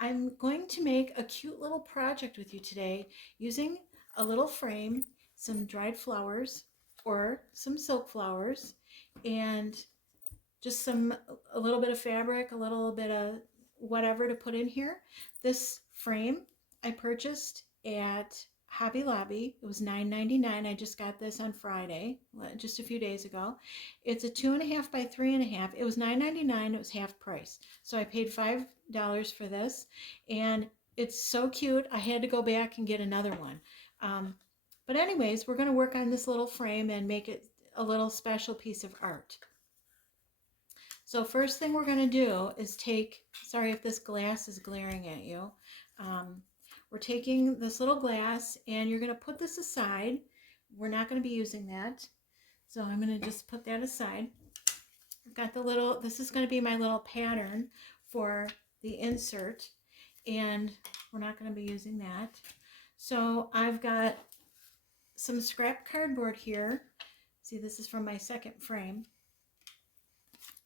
I'm going to make a cute little project with you today using a little frame, some dried flowers or some silk flowers, and just a little bit of fabric, a little bit of whatever to put in here. This frame I purchased at Hobby Lobby. It was $9.99. I just got this on Friday, just a few days ago. It's a 2.5 by 3.5. It was $9.99. It was half price. So I paid $5 for this, and it's so cute. I had to go back and get another one. Um, but anyways, we're going to work on this little frame and make it a little special piece of art. So first thing we're going to do is sorry if this glass is glaring at you. We're taking this little glass and you're going to put this aside. We're not going to be using that. So I'm going to just put that aside. I've got this is going to be my little pattern for the insert, and we're not going to be using that. So I've got some scrap cardboard here. See, this is from my second frame.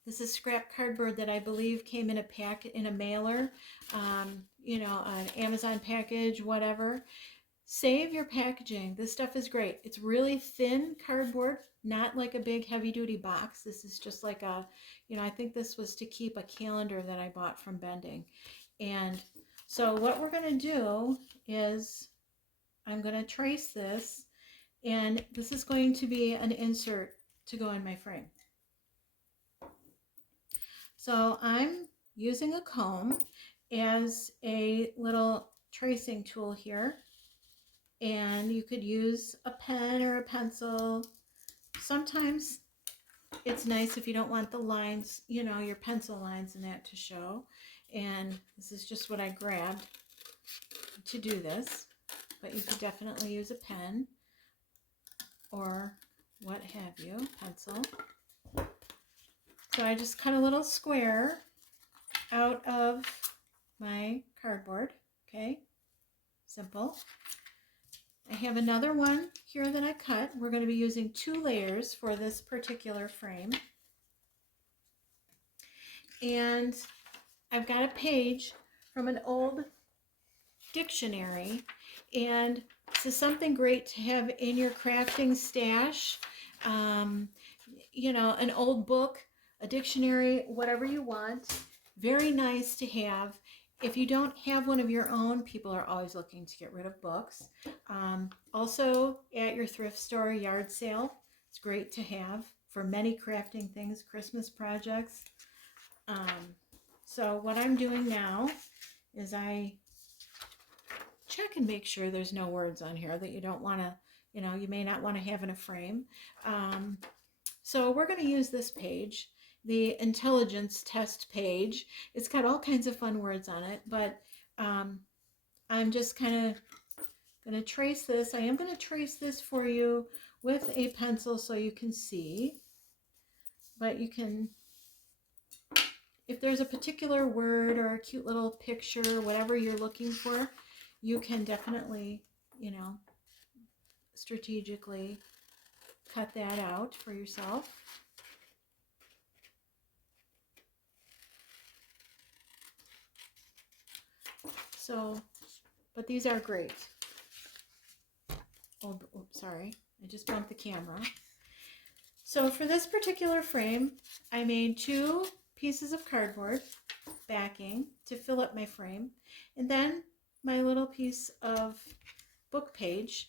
This is scrap cardboard that I believe came in a mailer, an Amazon package, whatever. Save your packaging. This stuff is great. It's really thin cardboard, not like a big heavy duty box. This is just like I think this was to keep a calendar that I bought from Bending. And so what we're going to do is I'm going to trace this, and this is going to be an insert to go in my frame. So I'm using a comb as a little tracing tool here, and you could use a pen or a pencil. Sometimes it's nice if you don't want the lines, your pencil lines and that to show. And this is just what I grabbed to do this, but you could definitely use a pen or what have you, pencil. So I just cut a little square out of my cardboard, okay? Simple. I have another one here that I cut. We're going to be using 2 layers for this particular frame. And I've got a page from an old dictionary, and this is something great to have in your crafting stash. An old book, a dictionary, whatever you want. Very nice to have. If you don't have one of your own, people are always looking to get rid of books. Also, at your thrift store yard sale, it's great to have for many crafting things, Christmas projects. So what I'm doing now is I check and make sure there's no words on here that you don't want to, you may not want to have in a frame. So we're going to use this page, the intelligence test page. It's got all kinds of fun words on it, but I'm just kind of going to trace this. I am going to trace this for you with a pencil so you can see, but you can, if there's a particular word or a cute little picture, whatever you're looking for, you can definitely, strategically cut that out for yourself. So, but these are great. Oh, sorry, I just bumped the camera. So for this particular frame, I made 2 pieces of cardboard backing to fill up my frame, and then my little piece of book page.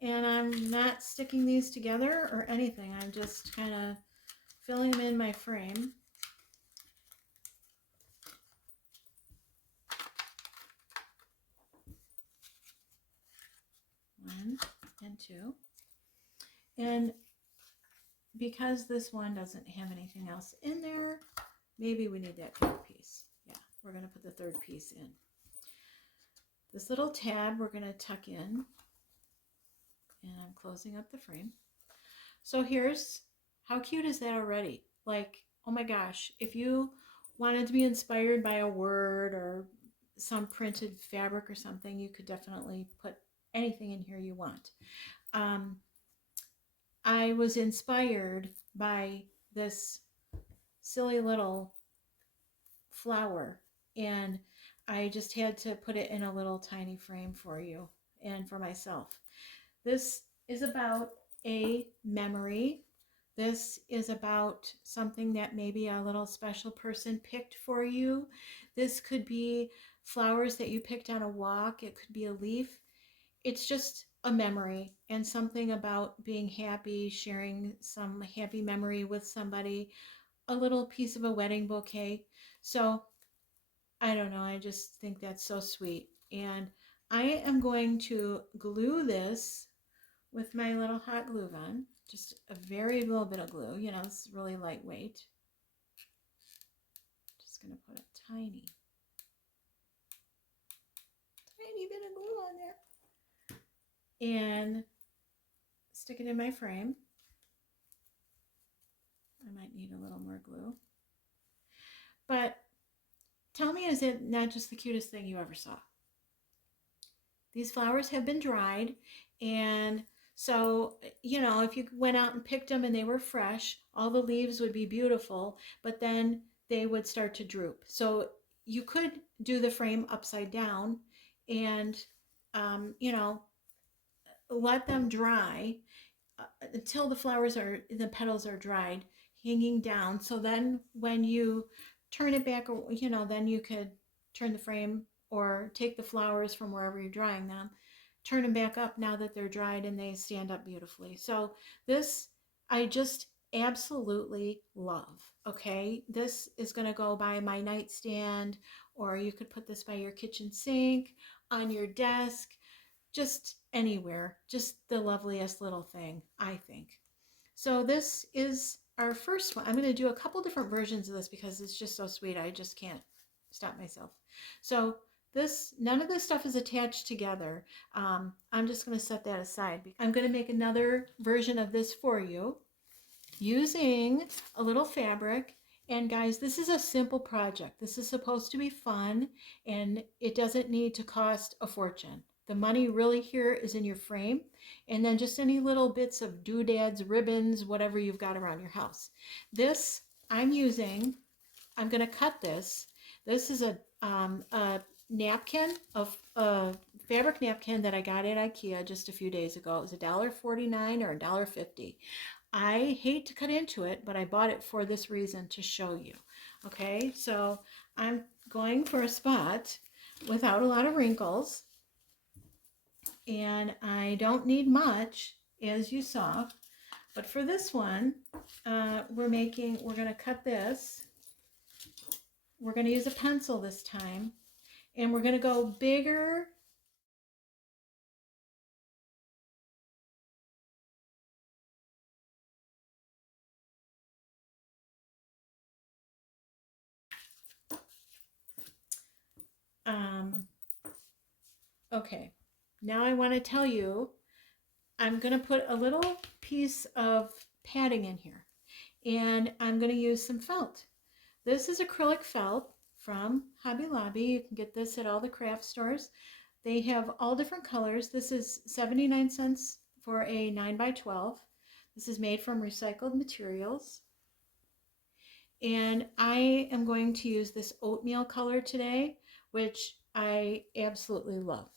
And I'm not sticking these together or anything. I'm just kind of filling them in my frame. One and 2. And because this one doesn't have anything else in there, maybe we need that 3rd piece. Yeah, we're going to put the 3rd piece in. This little tab we're going to tuck in, and I'm closing up the frame. So here's, how cute is that already? Like, oh my gosh, if you wanted to be inspired by a word or some printed fabric or something, you could definitely put anything in here you want. I was inspired by this silly little flower, and I just had to put it in a little tiny frame for you and for myself. This is about a memory. This is about something that maybe a little special person picked for you. This could be flowers that you picked on a walk. It could be a leaf. It's just a memory and something about being happy, sharing some happy memory with somebody, a little piece of a wedding bouquet. So I don't know. I just think that's so sweet. And I am going to glue this with my little hot glue gun. Just a very little bit of glue. You know, it's really lightweight. Just going to put a tiny bit of glue on there. And stick it in my frame. I might need a little more glue. But tell me, is it not just the cutest thing you ever saw? These flowers have been dried, and so, you know, if you went out and picked them and they were fresh, all the leaves would be beautiful, but then they would start to droop. So you could do the frame upside down and, you know, let them dry until the petals are dried, hanging down. So then when you turn it back, you know, then you could turn the frame or take the flowers from wherever you're drying them, turn them back up now that they're dried and they stand up beautifully. So this I just absolutely love. Okay, this is going to go by my nightstand, or you could put this by your kitchen sink, on your desk, just anywhere. Just the loveliest little thing, I think. So this is our first one. I'm going to do a couple different versions of this because it's just so sweet. I just can't stop myself. So this, none of this stuff is attached together. I'm just going to set that aside. I'm going to make another version of this for you using a little fabric. And guys, this is a simple project. This is supposed to be fun, and it doesn't need to cost a fortune. The money really here is in your frame, and then just any little bits of doodads, ribbons, whatever you've got around your house. This I'm using, I'm going to cut this. This is a napkin, a fabric napkin that I got at Ikea just a few days ago. It was $1.49 or $1.50. I hate to cut into it, but I bought it for this reason, to show you. Okay, so I'm going for a spot without a lot of wrinkles, and I don't need much, as you saw. But for this one, we're going to cut this. We're going to use a pencil this time, and we're going to go bigger. Okay, now I want to tell you, I'm going to put a little piece of padding in here, and I'm going to use some felt. This is acrylic felt from Hobby Lobby. You can get this at all the craft stores. They have all different colors. This is 79 cents for a 9 by 12. This is made from recycled materials. And I am going to use this oatmeal color today, which I absolutely love.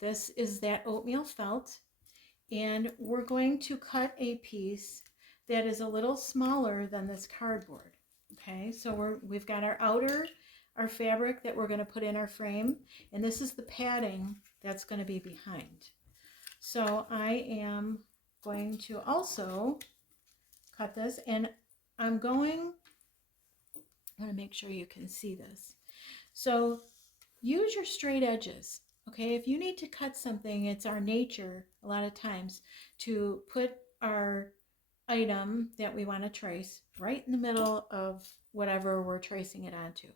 This is that oatmeal felt, and we're going to cut a piece that is a little smaller than this cardboard. Okay, so we've got our fabric that we're going to put in our frame, and this is the padding that's going to be behind. So I am going to also cut this, and I'm going to make sure you can see this. So use your straight edges. Okay, if you need to cut something, it's our nature a lot of times to put our item that we want to trace right in the middle of whatever we're tracing it onto.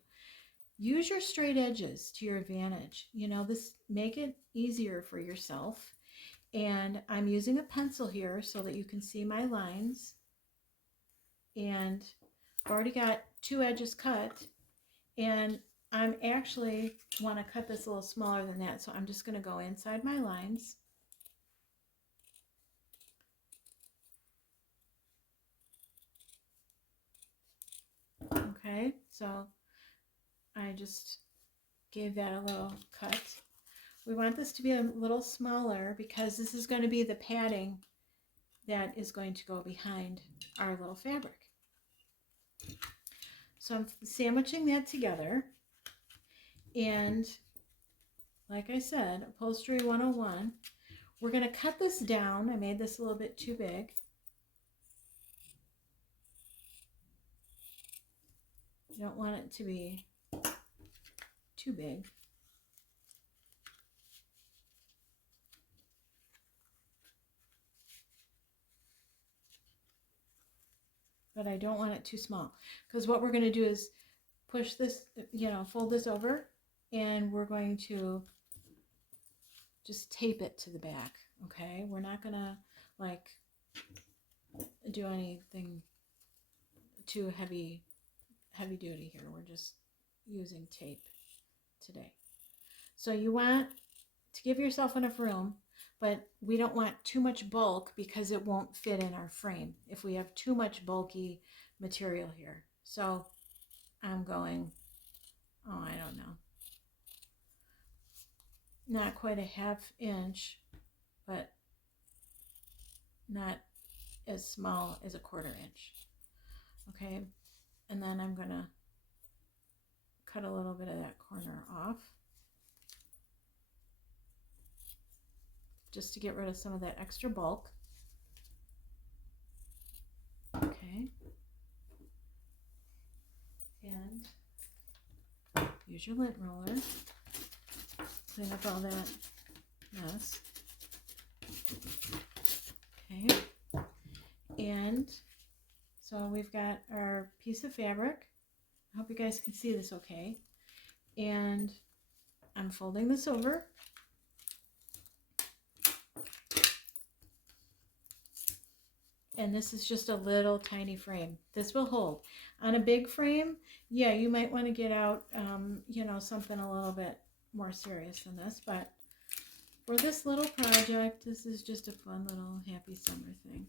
Use your straight edges to your advantage. You know, this make it easier for yourself. And I'm using a pencil here so that you can see my lines. And I've already got 2 edges cut, and I'm actually want to cut this a little smaller than that, so I'm just going to go inside my lines. Okay, so I just gave that a little cut. We want this to be a little smaller because this is going to be the padding that is going to go behind our little fabric. So I'm sandwiching that together, and like I said, Upholstery 101, we're going to cut this down. I made this a little bit too big. You don't want it to be too big. But I don't want it too small, because what we're going to do is push this, fold this over, and we're going to just tape it to the back, okay? We're not going to like do anything too heavy duty here. We're just using tape today. So you want to give yourself enough room, but we don't want too much bulk because it won't fit in our frame if we have too much bulky material here. So I'm going, I don't know, not quite a ½ inch, but not as small as a ½ inch. Okay, and then I'm gonna cut a little bit of that corner off just to get rid of some of that extra bulk. Okay, and use your lint roller, clean up all that mess. Okay, and so we've got our piece of fabric. I hope you guys can see this okay. And I'm folding this over. And this is just a little tiny frame. This will hold. On a big frame, yeah, you might want to get out, something a little bit more serious than this. But for this little project, this is just a fun little happy summer thing.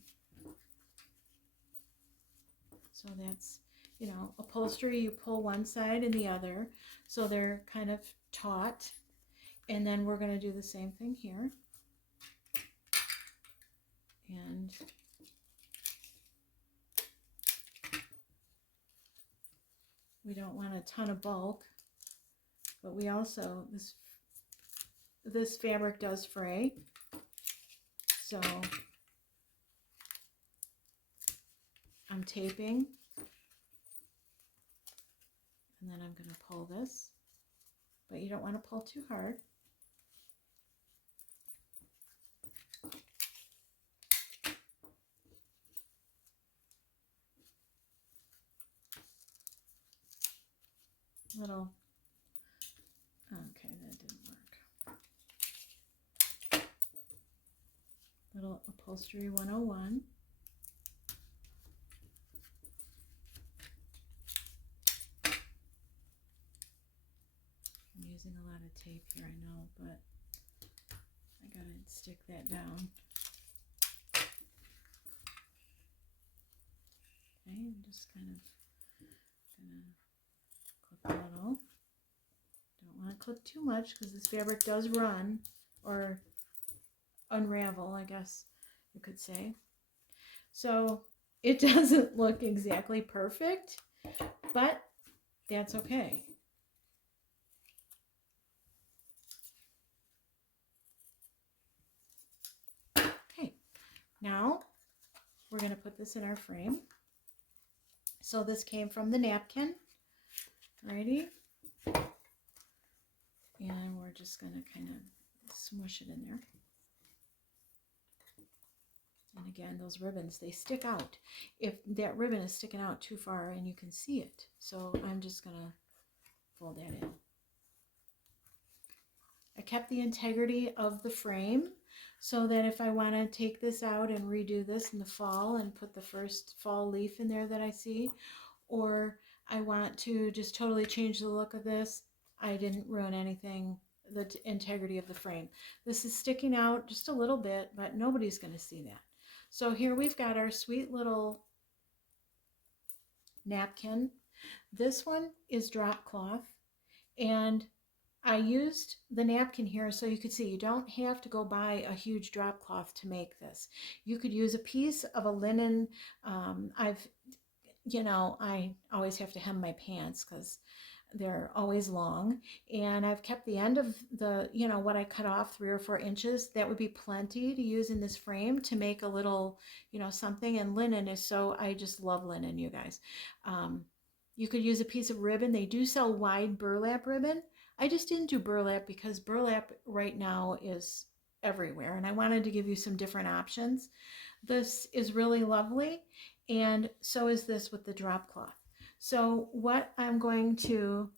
So that's, upholstery, you pull one side and the other, so they're kind of taut. And then we're going to do the same thing here. And we don't want a ton of bulk, but we also, this fabric does fray. So I'm taping, and then I'm going to pull this, but you don't want to pull too hard. Okay, that didn't work. Little Upholstery 101. I'm using a lot of tape here, I know, but I gotta stick that down. Okay, I'm just kind of gonna clip a little. Don't want to clip too much because this fabric does run or unravel, I guess you could say. So it doesn't look exactly perfect, but that's okay. Okay, now we're going to put this in our frame. So this came from the napkin. Alrighty. And we're just going to kind of smush it in there. And again, those ribbons, they stick out. If that ribbon is sticking out too far and you can see it. So I'm just going to fold that in. I kept the integrity of the frame so that if I want to take this out and redo this in the fall and put the first fall leaf in there that I see, or I want to just totally change the look of this, I didn't ruin anything, the integrity of the frame. This is sticking out just a little bit, but nobody's going to see that. So here we've got our sweet little napkin. This one is Dropcloth. And I used the napkin here so you could see you don't have to go buy a huge drop cloth to make this. You could use a piece of a linen. I've, I always have to hem my pants because they're always long. And I've kept the end of the, what I cut off 3 or 4 inches. That would be plenty to use in this frame to make a little, something. And linen is so, I just love linen, you guys. You could use a piece of ribbon. They do sell wide burlap ribbon. I just didn't do burlap because burlap right now is everywhere. And I wanted to give you some different options. This is really lovely. And so is this with the drop cloth. So what I'm going to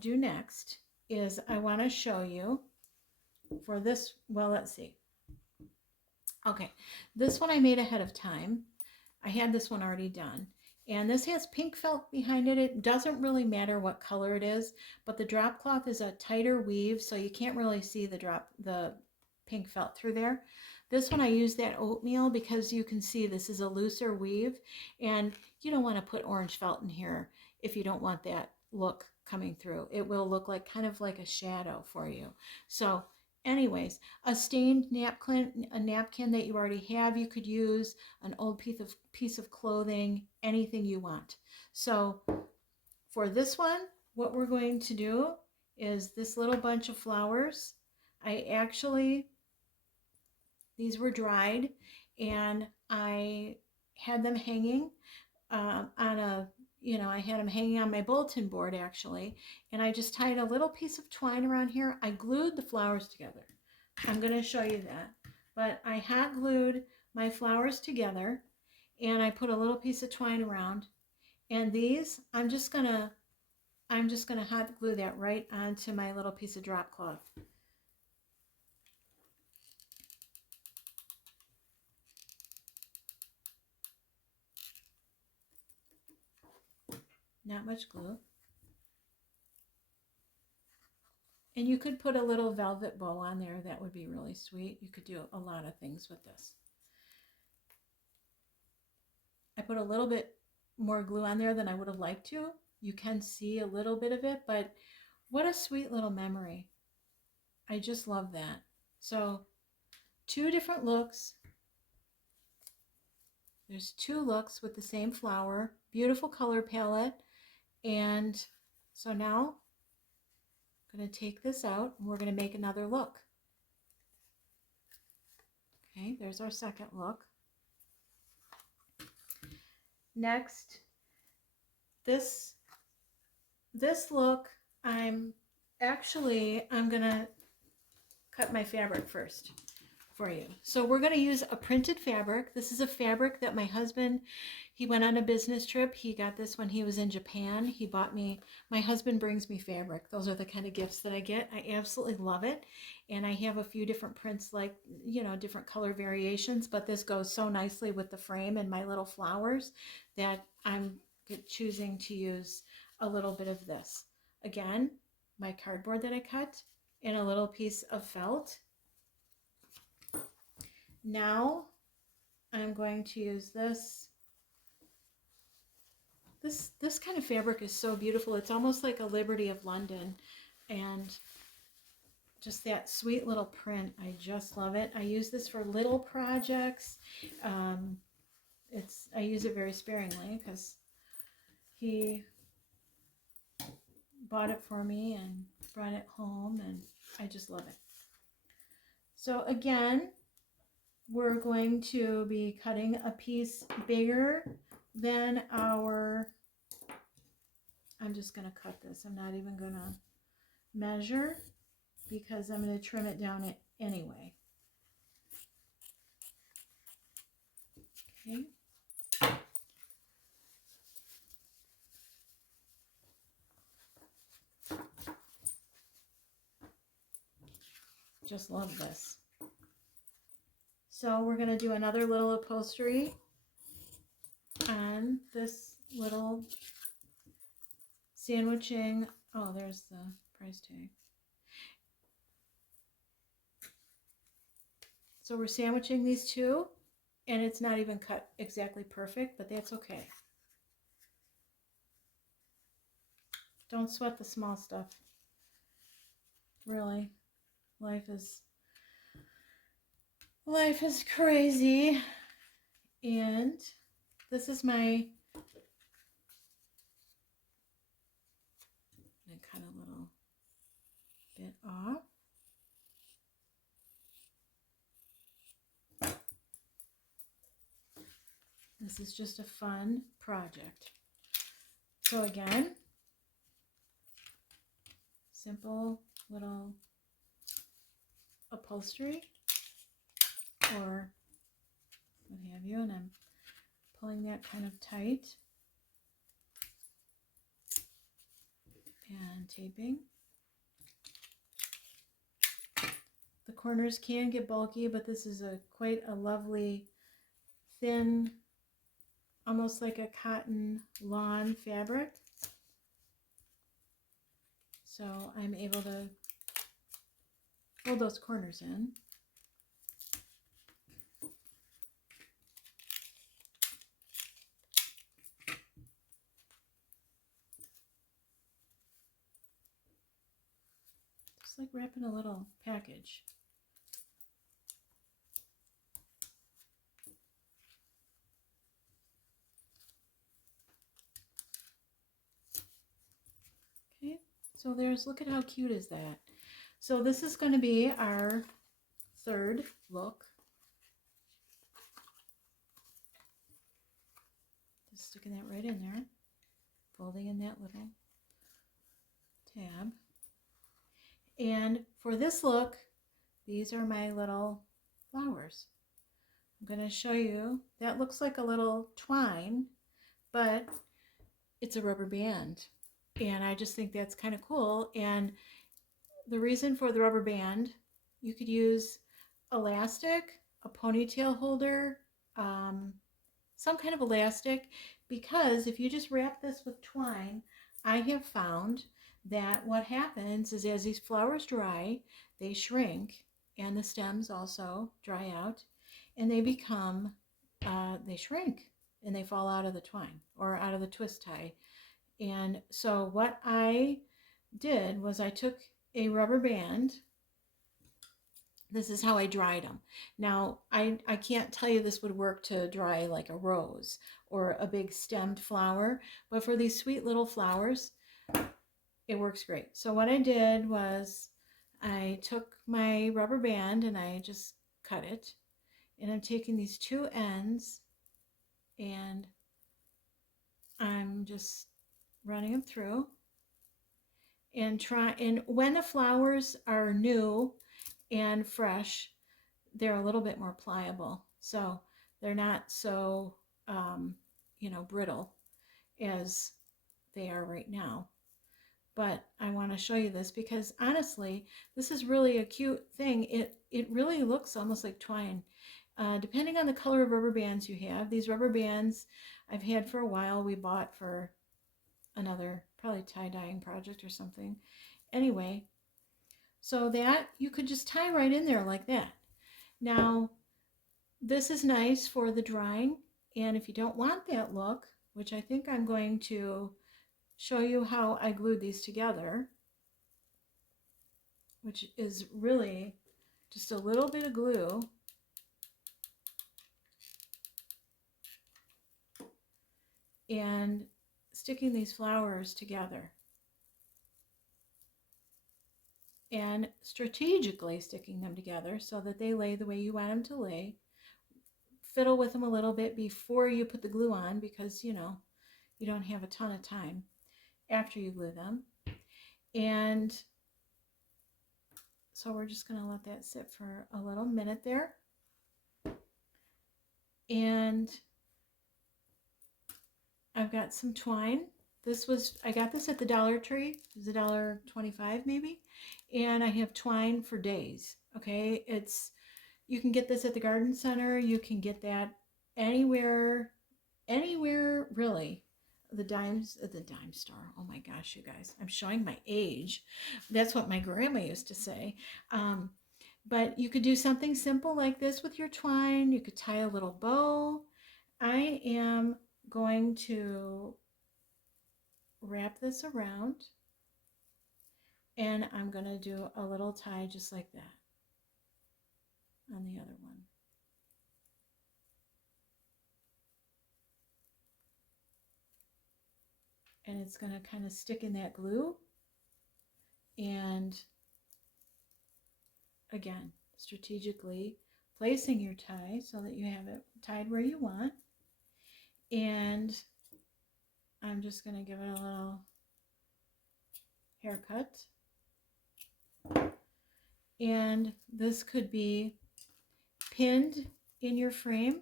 do next is I want to show you for this. Well, let's see. Okay, this one I made ahead of time. I had this one already done. And this has pink felt behind it. It doesn't really matter what color it is, but the drop cloth is a tighter weave, so you can't really see the pink felt through there. This one I use that oatmeal because you can see this is a looser weave, and you don't want to put orange felt in here if you don't want that look coming through. It will look like kind of like a shadow for you. So anyways, a stained napkin that you already have, you could use an old piece of clothing, anything you want. So for this one, what we're going to do is this little bunch of flowers. These were dried, and I had them hanging on a, I had them hanging on my bulletin board actually, and I just tied a little piece of twine around here. I glued the flowers together. I'm going to show you that. But I hot glued my flowers together, and I put a little piece of twine around. And these, I'm just gonna hot glue that right onto my little piece of drop cloth. Not much glue. And you could put a little velvet bow on there. That would be really sweet. You could do a lot of things with this. I put a little bit more glue on there than I would have liked to. You can see a little bit of it, but what a sweet little memory. I just love that. So 2 different looks. There's 2 looks with the same flower. Beautiful color palette. And so now I'm going to take this out and we're going to make another look. Okay, there's our second look. Next, this look, I'm going to cut my fabric first for you. So we're going to use a printed fabric. This is a fabric that my husband, he went on a business trip. He got this when he was in Japan. He bought me, my husband brings me fabric. Those are the kind of gifts that I get. I absolutely love it. And I have a few different prints, like, different color variations, but this goes so nicely with the frame and my little flowers that I'm choosing to use a little bit of this. Again, my cardboard that I cut and a little piece of felt. Now I'm going to use this. This kind of fabric is so beautiful. It's almost like a Liberty of London, and just that sweet little print. I just love it. I use this for little projects. I use it very sparingly because he bought it for me and brought it home, and I just love it. So again, we're going to be cutting a piece bigger than I'm just going to cut this. I'm not even going to measure because I'm going to trim it down anyway. Okay. Just love this. So we're going to do another little upholstery on this little sandwiching. Oh, there's the price tag. So we're sandwiching these 2, and it's not even cut exactly perfect, but that's okay. Don't sweat the small stuff. Really, life is crazy. And this is my cut a little bit off. This is just a fun project. So again, simple little upholstery or what have you, and I'm pulling that kind of tight and taping. The corners can get bulky, but this is quite a lovely thin, almost like a cotton lawn fabric. So I'm able to hold those corners in. Just like wrapping a little package. Okay, so look at how cute is that. So this is going to be our third look. Just sticking that right in there, folding in that little tab. And for this look, these are my little flowers. I'm going to show you. That looks like a little twine, but it's a rubber band. And I just think that's kind of cool. And the reason for the rubber band, you could use elastic, a ponytail holder, some kind of elastic, because if you just wrap this with twine, I have found that what happens is as these flowers dry, they shrink, and the stems also dry out, and they shrink, and they fall out of the twine or out of the twist tie. And so what I did was I took a rubber band. This is how I dried them. Now, I can't tell you this would work to dry like a rose or a big stemmed flower, but for these sweet little flowers, it works great. So what I did was I took my rubber band and I just cut it, and I'm taking these two ends and I'm just running them through and when the flowers are new and fresh, they're a little bit more pliable. So they're not so, brittle as they are right now. But I want to show you this because honestly, this is really a cute thing. It really looks almost like twine. Depending on the color of rubber bands you have, these rubber bands I've had for a while. We bought for another probably tie-dyeing project or something. Anyway, so that you could just tie right in there like that. Now, this is nice for the drying, and if you don't want that look, which I think I'm going to show you how I glued these together, which is really just a little bit of glue. And sticking these flowers together. And strategically sticking them together so that they lay the way you want them to lay. Fiddle with them a little bit before you put the glue on because, you don't have a ton of time after you glue them. And so we're just going to let that sit for a little minute there. And I've got some twine. I got this at the Dollar Tree. It was $1.25 maybe. And I have twine for days. Okay, you can get this at the garden center. You can get that anywhere really. The dime store. Oh my gosh, you guys, I'm showing my age. That's what my grandma used to say. But you could do something simple like this with your twine. You could tie a little bow. I am going to wrap this around And I'm going to do a little tie just like that on the other one. And it's going to kind of stick in that glue. And again, strategically placing your tie so that you have it tied where you want. And I'm just going to give it a little haircut. And this could be pinned in your frame.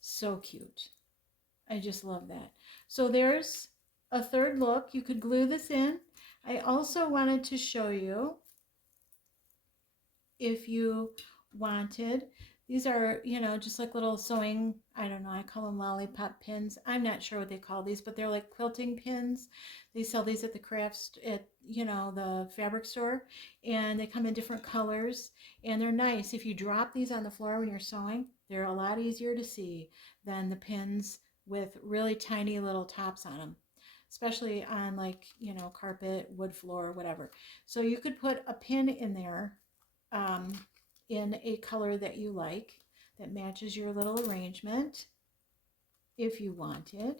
So cute. I just love that. So there's a third look. You could glue this in. I also wanted to show you, if you wanted, these are, just like little sewing, I don't know, I call them lollipop pins. I'm not sure what they call these, but they're like quilting pins. They sell these at the crafts, at, the fabric store, and they come in different colors, and they're nice. If you drop these on the floor when you're sewing, they're a lot easier to see than the pins with really tiny little tops on them, especially on, like, carpet, wood floor, whatever. So you could put a pin in there, um, in a color that you like, that matches your little arrangement, if you wanted,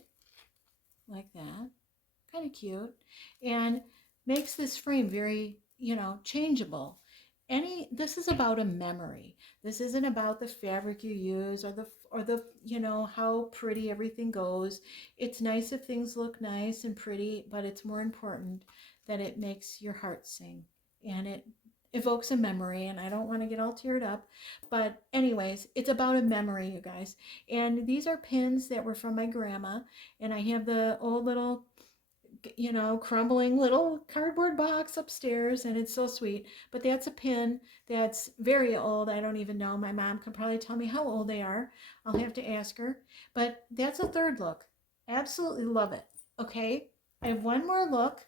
like that. Kind of cute, and makes this frame very, changeable. This is about a memory. This isn't about the fabric you use, or the how pretty everything goes. It's nice if things look nice and pretty, but it's more important that it makes your heart sing, and it evokes a memory. And I don't want to get all teared up, but anyways, it's about a memory, you guys. And these are pins that were from my grandma, and I have the old little, crumbling little cardboard box upstairs, and it's so sweet. But that's a pin that's very old. I don't even know. My mom could probably tell me how old they are. I'll have to ask her. But that's a third look. Absolutely love it. Okay, I have one more look.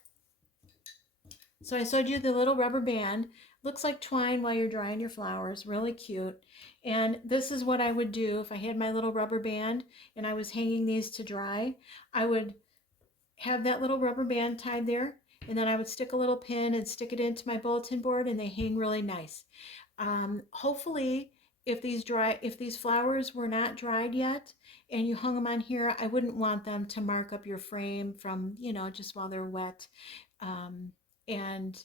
So I showed you the little rubber band. Looks like twine while you're drying your flowers. Really cute. And this is what I would do if I had my little rubber band and I was hanging these to dry. I would have that little rubber band tied there, and then I would stick a little pin and stick it into my bulletin board, and they hang really nice. Hopefully, if these flowers were not dried yet and you hung them on here, I wouldn't want them to mark up your frame from, just while they're wet, um, and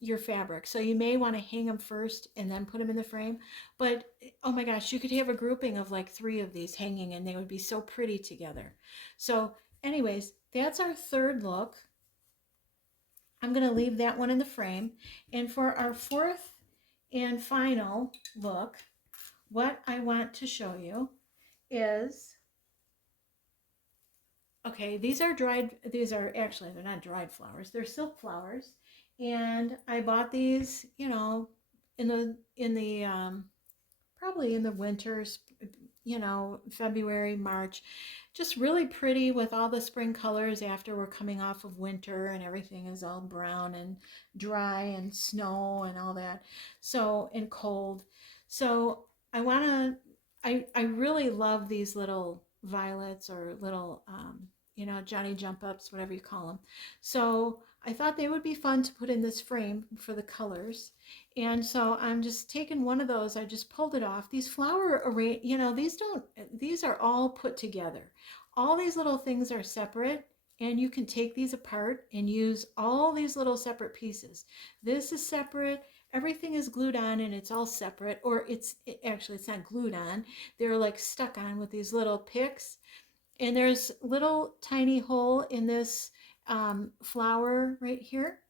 your fabric. So you may want to hang them first and then put them in the frame. But oh my gosh, you could have a grouping of like 3 of these hanging, and they would be so pretty together. So anyways, that's our third look. I'm going to leave that one in the frame. And for our fourth and final look, what I want to show you is, okay, these are actually, they're not dried flowers, they're silk flowers. And I bought these, in the probably in the winter, February, March. Just really pretty with all the spring colors after we're coming off of winter and everything is all brown and dry and snow and all that. So, and cold. So I really love these little violets, or little, Johnny jump ups, whatever you call them. So I thought they would be fun to put in this frame for the colors. And so I'm just taking one of those. I just pulled it off. These flower array, these are all put together. All these little things are separate, and you can take these apart and use all these little separate pieces. This is separate. Everything is glued on, and it's all separate, or actually it's not glued on. They're like stuck on with these little picks. And there's little tiny hole in this, flower right here.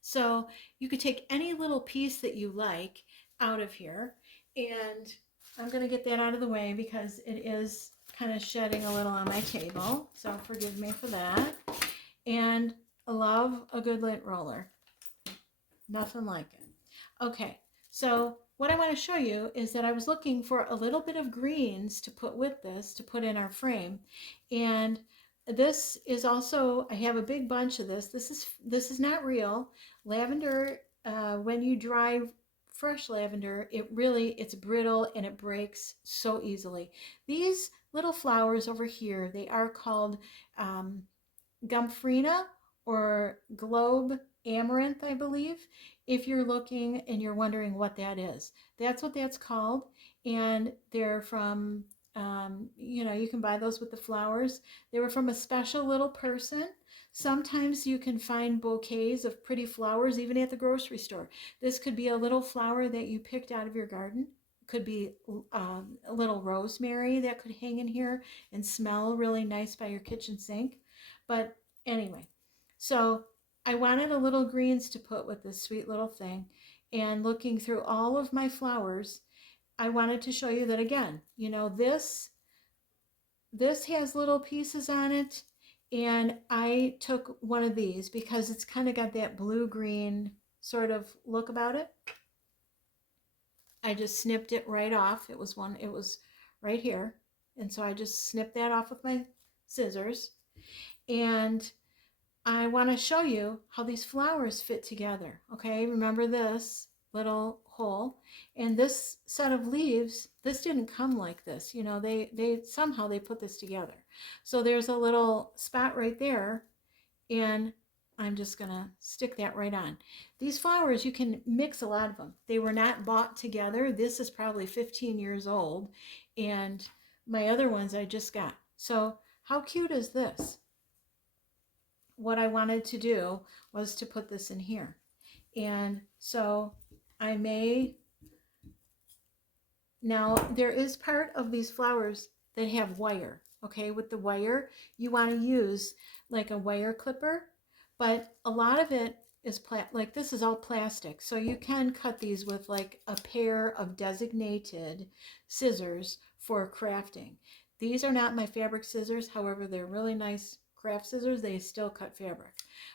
So you could take any little piece that you like out of here. And I'm going to get that out of the way because it is kind of shedding a little on my table. So forgive me for that. And I love a good lint roller. Nothing like it. Okay, so what I want to show you is that I was looking for a little bit of greens to put with this, to put in our frame. And this is also, I have a big bunch of this. This is not real. Lavender, when you dry fresh lavender, it's brittle and it breaks so easily. These little flowers over here, they are called, Gomphrena or globe amaranth, I believe, if you're looking and you're wondering what that is. That's what that's called. And they're from, you can buy those with the flowers. They were from a special little person. Sometimes you can find bouquets of pretty flowers even at the grocery store. This could be a little flower that you picked out of your garden. Could be a little rosemary that could hang in here and smell really nice by your kitchen sink. But anyway, so I wanted a little greens to put with this sweet little thing. And looking through all of my flowers, I wanted to show you that again. This has little pieces on it, and I took one of these because it's kind of got that blue-green sort of look about it. I just snipped it right off. It was right here. And so I just snipped that off with my scissors. And I want to show you how these flowers fit together. Okay, remember this little hole, and this set of leaves, this didn't come like this. They somehow they put this together. So there's a little spot right there, and I'm just gonna stick that right on. These flowers, you can mix a lot of them. They were not bought together. This is probably 15 years old, and my other ones I just got. So how cute is this? What I wanted to do was to put this in here. And so I may, now there is part of these flowers that have wire. Okay, with the wire, you want to use like a wire clipper, but a lot of it is like this is all plastic. So you can cut these with like a pair of designated scissors for crafting. These are not my fabric scissors, however, they're really nice craft scissors. They still cut fabric.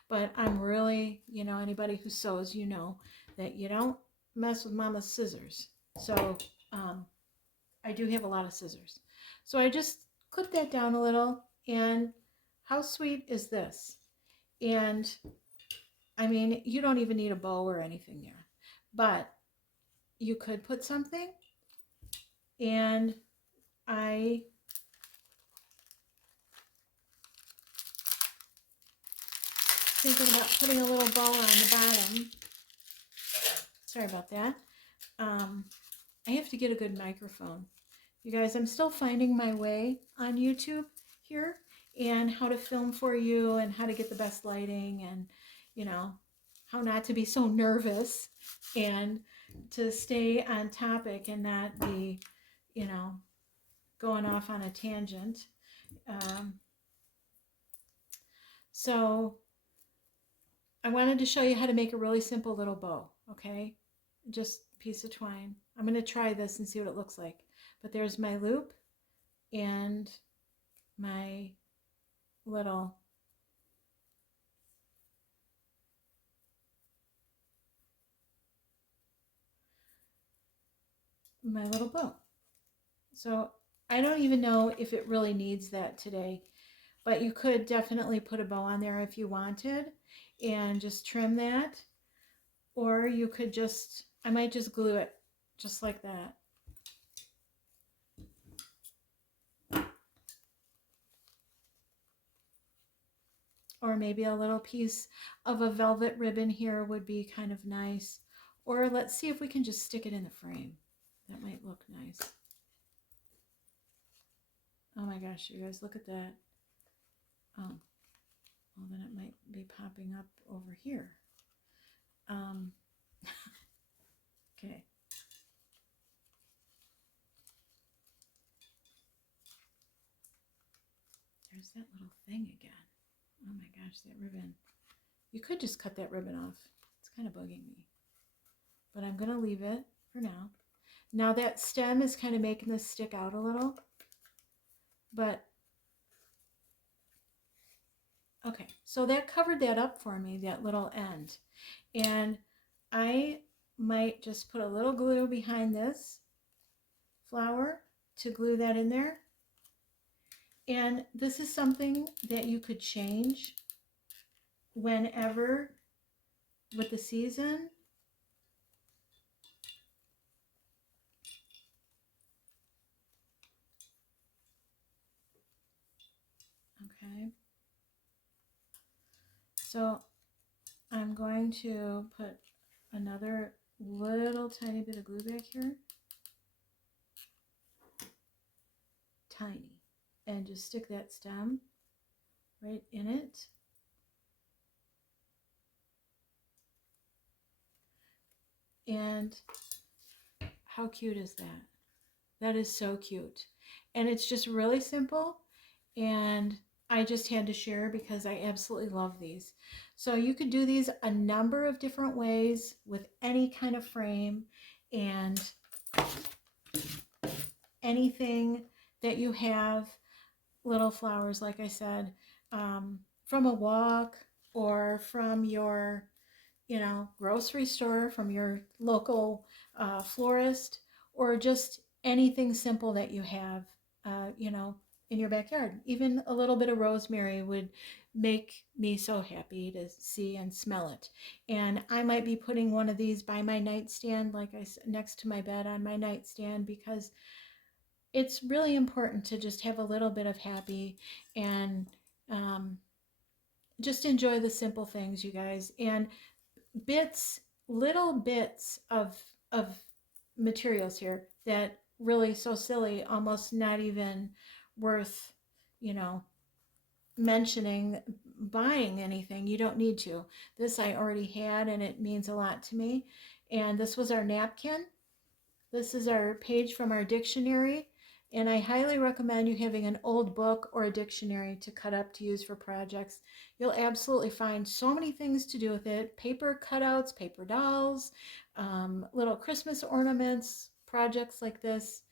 But I'm really, anybody who sews, that you don't mess with mama's scissors. So I do have a lot of scissors. So I just clip that down a little, and how sweet is this? And I mean, you don't even need a bow or anything there, but you could put something, and I thinking about putting a little bow on the bottom. Sorry about that. I have to get a good microphone. You guys, I'm still finding my way on YouTube here, and how to film for you, and how to get the best lighting, and how not to be so nervous, and to stay on topic and not be going off on a tangent. So I wanted to show you how to make a really simple little bow. Okay, just a piece of twine. I'm going to try this and see what it looks like. But there's my loop and my little bow. So I don't even know if it really needs that today, but you could definitely put a bow on there if you wanted and just trim that. Or you could just, I might just glue it just like that. Or maybe a little piece of a velvet ribbon here would be kind of nice. Or let's see if we can just stick it in the frame. That might look nice. Oh my gosh, you guys, look at that. Oh, well then it might be popping up over here. Okay. There's that little thing again. Oh my gosh, that ribbon. You could just cut that ribbon off. It's kind of bugging me. But I'm going to leave it for now. Now that stem is kind of making this stick out a little. But, okay. So that covered that up for me, that little end. And I might just put a little glue behind this flower to glue that in there. And this is something that you could change whenever with the season. Okay. So I'm going to put another little tiny bit of glue back here. Tiny. And just stick that stem right in it. And how cute is that? That is so cute. And it's just really simple. And I just had to share because I absolutely love these. So you could do these a number of different ways with any kind of frame and anything that you have. Little flowers, like I said, from a walk or from your grocery store, from your local florist, or just anything simple that you have, in your backyard. Even a little bit of rosemary would make me so happy to see and smell it. And I might be putting one of these by my nightstand, like I said, next to my bed on my nightstand, because it's really important to just have a little bit of happy and um, just enjoy the simple things, you guys. And little bits of materials here that really so silly, almost not even worth, you know, mentioning buying anything. You don't need to. This I already had and it means a lot to me. And this was our napkin. This is our page from our dictionary, and I highly recommend you having an old book or a dictionary to cut up to use for projects. You'll absolutely find so many things to do with it. Paper cutouts, paper dolls, little Christmas ornaments, projects like this,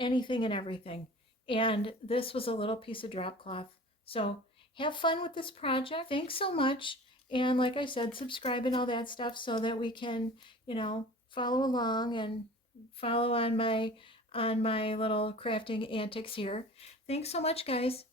anything and everything. And this was a little piece of drop cloth. So have fun with this project. Thanks so much. And like I said, subscribe and all that stuff so that we can, follow along and follow on my little crafting antics here. Thanks so much, guys.